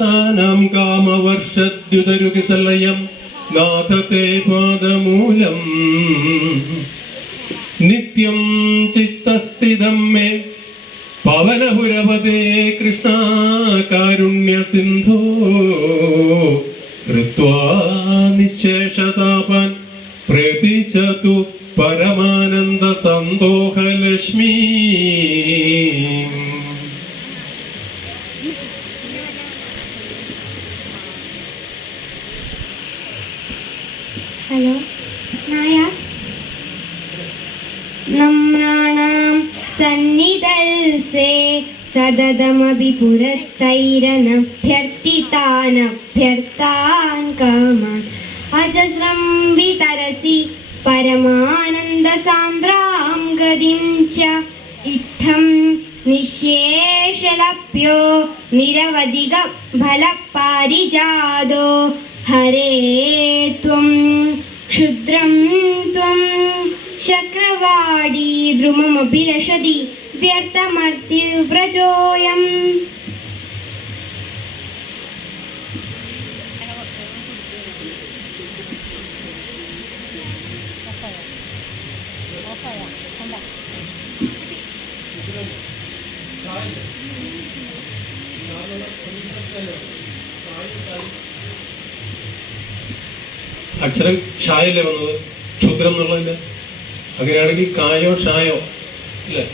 താനാം കാമവർഷദ്യുതരുകിസലയം നാഥത്തെ പാദമൂലം. നിത്യം ചിത്തസ്ഥിതം മേ പവനപുരപതേ കൃഷ്ണ കാരുണ്യ സിന്ധോ കൃത്വാ നിശേഷതാപാൻ പ്രതിശതു പരമാനന്ദ സന്തോഹലക്ഷ്മീ. സതതമപി പുരസ്തൈരനഭ്യർത്ഥിതാനഭ്യർത്ഥാൻ കാമാൻ അജസ്രം വിതരസി പരമാനന്ദസാന്ദ്രാം ഗതിം ച. ഇത്തം നിശേഷലഭ്യോ നിരവധിക ഫലപാരിജാതോ ഹരേ ത്വം ക്ഷുദ്രം ത്വം ശക്രവാടി ദ്രുമമപി വ്യർത്ഥമർത്തിവ്രജോയം അക്ഷരം ഷായല്ലേ വന്നത്? ക്ഷുദ്രം എന്നുള്ളതിന്റെ അങ്ങനെയാണെങ്കിൽ കായോ ഷായോ ഇല്ലേ?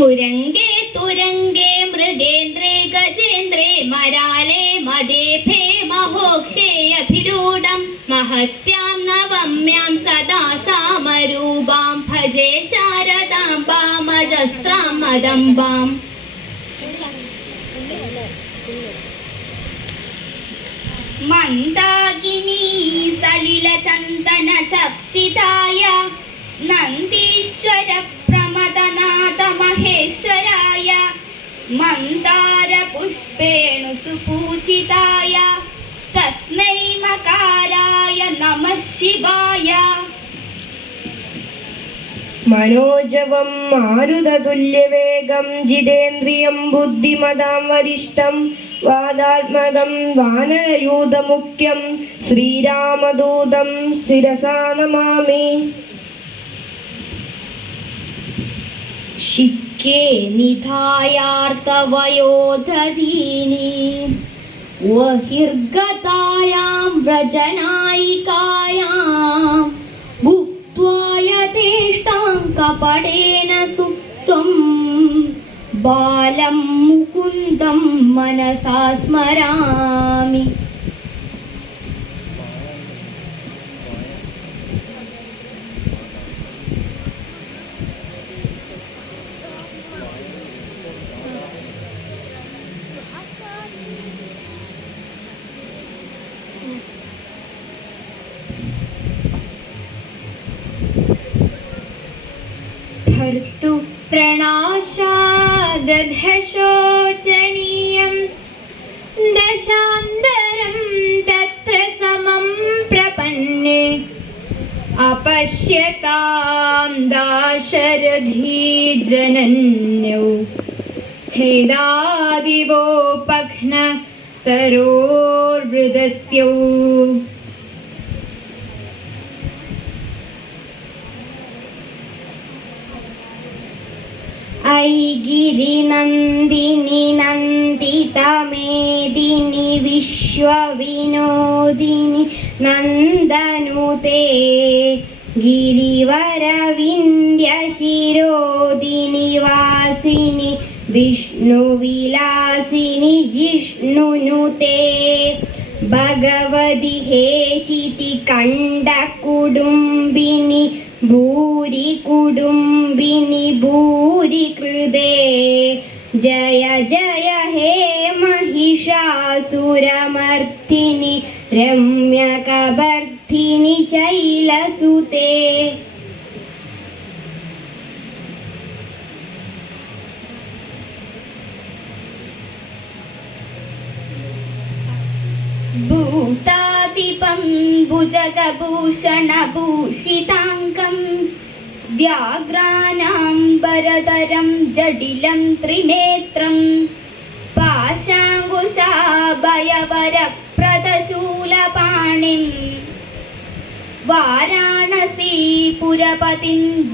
കുരങ്കേ തുരങ്കേ മൃഗേന്ദ്രേ ഗജേന്ദ്രേ മരാലേ മദേഭേ മഹോക്ഷേ അഭിരൂഢം. മഹത്യാം നവമ്യാം സദാ സാമരൂപാം ഭജേ ശാരദാംബാമജസ്ത്രാം മദംബാം. മന്ദാകിനി സലില ചന്ദന മന്ദാര പുഷ്പേണു സുപൂജിതായ തസ്മൈ മകാരായ നമ ശിവായ. മനോജവം മാരുതതുല്യവേഗം ജിതേന്ദ്രിയം ബുദ്ധിമതാം വരിഷ്ടം വാദാത്മകം വാനരയൂതമുഖ്യം ശ്രീരാമദൂതം ശിരസാ നമാമി शिक्के निधायार्तवयोधधीनि वहिर्गतायां व्रजनायिकायां भुक्त्वा यथेष्टां कपटेन सुप्तं बालं मुकुन्दं मनसा स्मरामि ശോചനീയം ദശാന്തരം തത്ര സമം പ്രപന്നെ. അപശ്യതാം ദാശരഥീ ജനന്യൗ. ഛേദാദിവോപഘ്ന തരോർവൃതത്യൗ ऐ गिरिनन्दिनि नन्दितमेदिनि विश्वविनोदिनि नन्दनुते गिरिवरविन्द्यशिरोदिनि वासिनि विष्णुविलासिनि जिष्णुनुते भगवद्गीशितिकण्डकुटुम्बिनि भूरि कुटुम्बिनि भूरि कृदे जय जय हे महिषासुरमर्थिनि रम्यकबर्थिनि शैलसुते त्रिभुजगभूषणभूषिताङ्गं व्याघ्राणाम्बरधरं जडिलं त्रिनेत्रं पाशाङ्कुशाभयवरप्रदशूलपाणिं वाराणसीपुरपतिं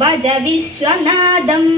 भज विश्वनादम्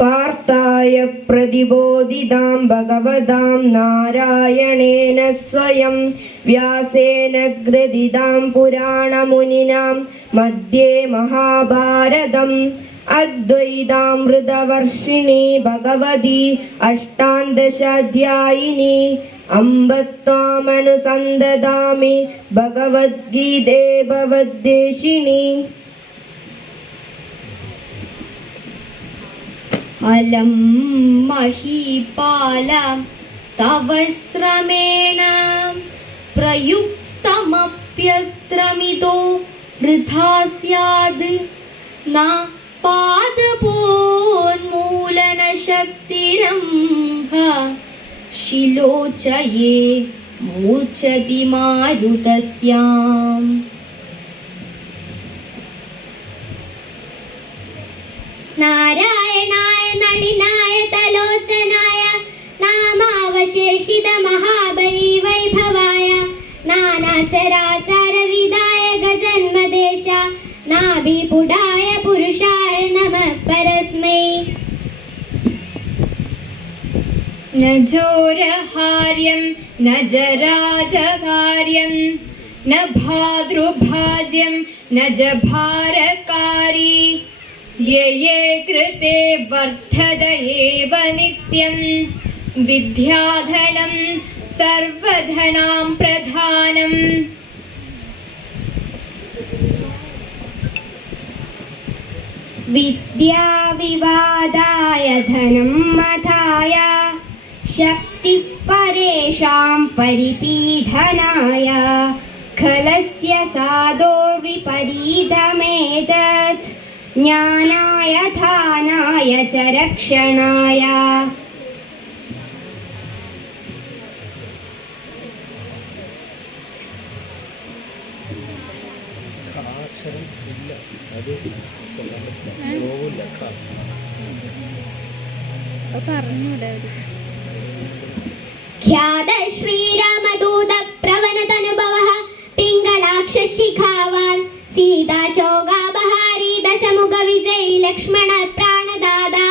പാർത്ഥായ പ്രതിബോധിതാം ഭഗവതാം നാരായണേന സ്വയം വ്യാസേന ഗ്രഥിതാം പുരാണമുനിനാം മധ്യേ മഹാഭാരതം. അദ്വൈതാമൃതവർഷിണി ഭഗവതി അഷ്ടാദശാധ്യായിനി അമ്പത്വാമനുസന്തതാമി ഭഗവദ്ഗീതേ ഭവദ്ദേശിണി അലം മഹീപാല തവ ശ്രമേണ പ്രയുക്തമപ്യസ്ത്രമിതോ വൃഥാ സ്യാത്. ന പാദപോന്മൂലനശക്തിരംഭ ശിലോചയേ മൂച്ചതി മാരുതസ്യാം. നാരായണായ परिणायतलोचनाय नामावशेषित महाबली वैभवाय नानाचराचारविदाय गजन्मदेशा नाभिपुडाय पुरुषाय नमः परस्मै। न जोरहार्यं न जराजहार्यं न भाद्रुभाज्यं न ज भारकारी ये ये कृते वर्धत एव नित्यं विद्याधनं सर्वधनां प्रधानम् विद्याविवादाय धनं मथाय शक्तिपरेषां परिपीडनाय खलस्य साधो विपरीतमेतत् ജ്ഞാനായ ധാനായ ച രക്ഷണായ ഖ്യാതശ്രീ सीताशोगापहारी दशमुखविजयी लक्ष्मण प्राणदादा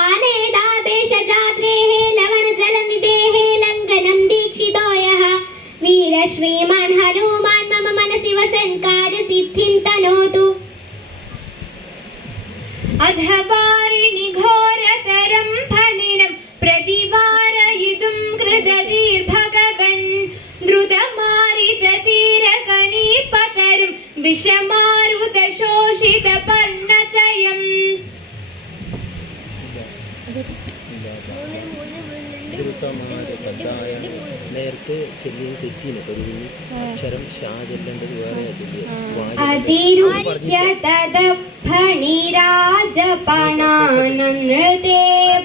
आनेदाभेषजात्रेः लवणजलनिधेः लङ्घनं दीक्षितो यः वीरश्रीमान् हनुमान् मम मनसि वसन् कार्यसिद्धिं तनोतु अधवारिणि घोरतरं फणिनं प्रतिवारयितुं कृतदीर्भगवन् द्रुतमारिततीरकनीपतरुं विषमारुतशोषितपर्णचयम् അത്ഭുതമായ കഥായ നേരത്തെ ചെല്ലിയും തെറ്റിന് കൊതുകിന് അക്ഷരം ഷാ ചെല്ലേണ്ടത് വേറെ അതിന്റെ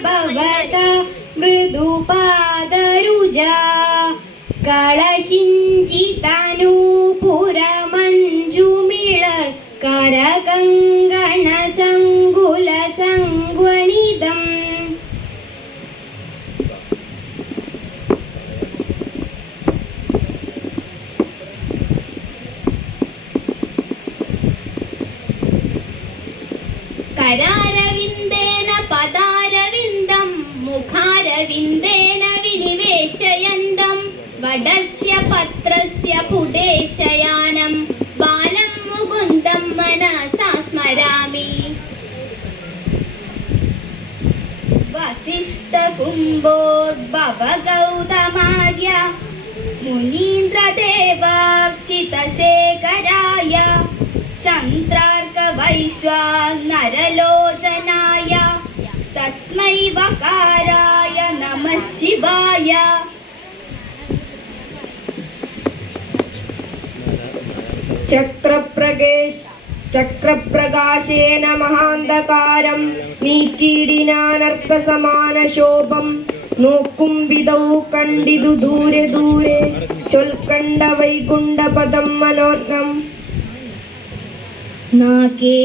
ഭവത മൃദുപാദരുജ കളശിഞ്ചിതനൂപുരമഞ്ജുമിളർ കരകങ്ങ मुक्तकुम्भोद्भवगौतमार्य मुनीन्द्रदेवार्चितशेखराय चन्द्रार्कवैश्वानरलोचनाय तस्मै वकाराय नमः शिवाय। चक्रप्रगेश चक्रप्रकाशेन महान्धकारं नीकीडिनान നീക്കിയിടിനാനർക്കസമാന ശോഭം നോക്കും വിധവു കണ്ടിതു ദൂരെ ദൂരെ. ചൊൽക്കണ്ട വൈകുണ്ഠ പദം മനോജ്ഞം നാക്കേ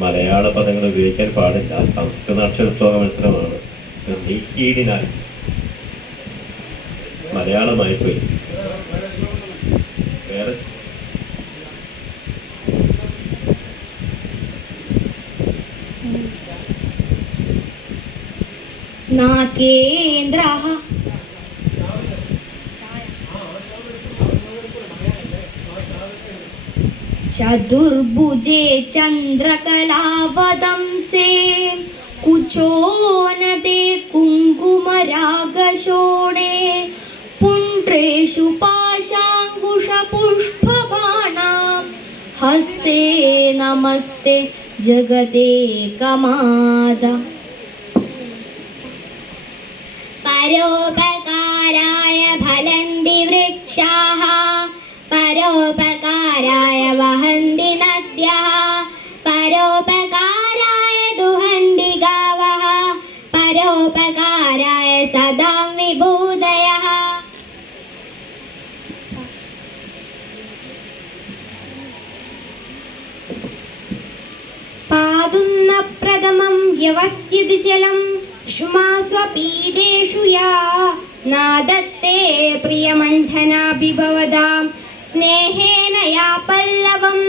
മലയാള പദങ്ങൾ ഉപയോഗിക്കാൻ പാടില്ല. സംസ്കൃത അക്ഷര ശ്ലോക മത്സരമാണ്. നീക്കീടിനായി മലയാളമായി പോയി. నాకేంద్రః चतुर्भुजे चन्द्रकलावदंसे कुचोनदे कुङ्कुमरागशोणे पुण्ड्रेषु पाशाङ्कुशपुष्पबाणां हस्ते नमस्ते जगते कमादा। പരോപകാരായ ഫലന്തി വൃക്ഷാഹ പരോപകാരായ വഹന്തി നദ്യः പരോപകാരായ ദുഹന്തി ഗാവः പരോപകാരായ സദാ വിഭൂതയः പാതുന്ന പ്രഥമം വ്യവസ്ഥിതി ജലം ഷുമാസ്വപീദേഷു യാ. നാദത്തെ പ്രിയമണ്ഡനാഭിഭവതാം. സ്നേഹേന യാ പല്ലവം.